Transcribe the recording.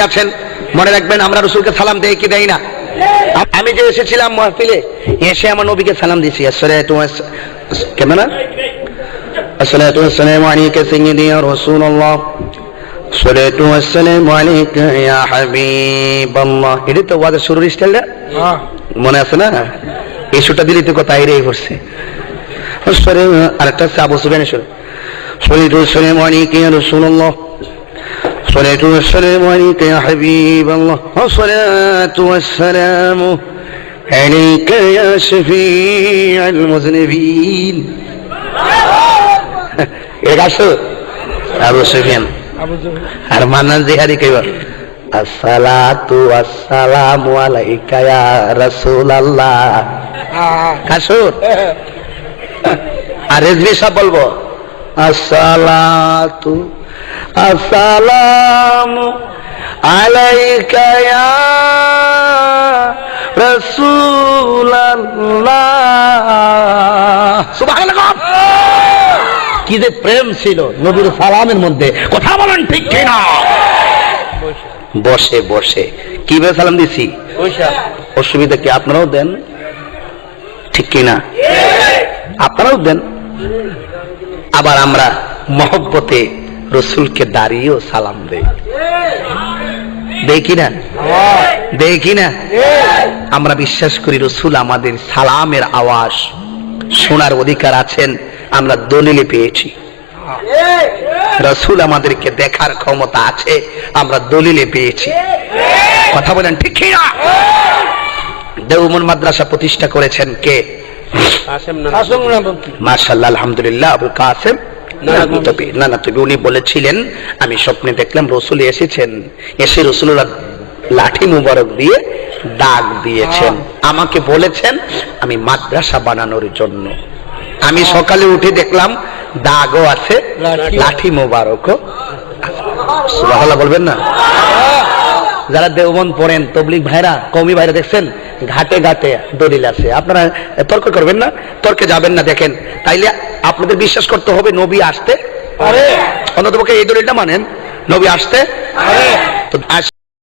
কে আছেন মনে রাখবেন আমরা রাসূলকে সালাম দেই কি দেই না? আমি যে এসেছিলাম মাহফিলে এসে আমার নবীকে সালাম দিয়েছি, আসসালাতু কেমন না, আসসালাতু ওয়াসসালামু আলাইকা সাইয়্যিদি ইয়া রাসূলুল্লাহ, আসসালাতু ওয়াসসালামু আলাইকা ইয়া হাবিবাল্লাহ। এটা তো ওয়াজের শুরুর স্টাইলটা মনে আছে না? এই সুরটা দিলি তো কথা এরাই করছে। আরেকটা আছে আবু সুফিয়ানের সুর, আসসালাতু ওয়াসসালামু আলাইকা ইয়া রাসূলুল্লাহ, الصلاة والسلام عليك يا حبيب الله، والصلاة والسلام عليك يا شفيع المذنبين। আবু সুফিয়ান আর মান্নান জিহারি কইবা আসসালাতু ওয়াসসালামু আলাইকা ইয়া রাসূলুল্লাহ। কাসুর আর রেজভি সব বলবো আসসালাতু আসসালামু আলাইকা ইয়া রাসূলুল্লাহ। সুবহানাল্লাহ। কি যে প্রেম ছিল নবীর সালামের মধ্যে, কথা বলেন ঠিক কিনা? বসে বসে কিভাবে সালাম দিছি? অসুবিধা কি? আপনারাও দেন ঠিক কিনা? আপনারাও দেন। আবার আমরা মহব্বতে রসুলকে দাঁড়িয়েও সালাম দেই, দেই কিনা? দেই কিনা? আমরা বিশ্বাস করি রসুল আমাদের সালামের আওয়াজ শোনার অধিকার আছেন, আমরা দলিলে পেয়েছি। রসুল আমাদেরকে দেখার ক্ষমতা আছে, আমরা দলিলে পেয়েছি। কথা বলেন ঠিক কিনা? দেওবন্দ মাদ্রাসা প্রতিষ্ঠা করেছেন কে? মাশাআল্লাহ, আলহামদুলিল্লাহ, আবুল কাসেম না তবে উনি বলেছিলেন আমি স্বপ্নে দেখলাম রসুল এসেছেন, এসে রসুলরা লাঠি মুবারক দিয়ে দাগ দিয়েছেন, আমাকে বলেছেন আমি মাদ্রাসা বানানোর জন্য। আমি সকালে উঠে দেখলাম দাগও আছে, লাঠি মুবারকও। সুবহানাল্লাহ বলবেন না? যারা দেওবন্দ পড়েন তবলিগ ভাইরা, কওমি ভাইরা দেখছেন ঘাটে ঘাটে দলিল আছে। আপনারা তর্ক করবেন না, তর্কে যাবেন না। দেখেন তাইলে আপনাদের বিশ্বাস করতে হবে নবী আসতে পারে, অন্ততপক্ষে এই দলিলটা মানেন নবী আসতে পারে। তো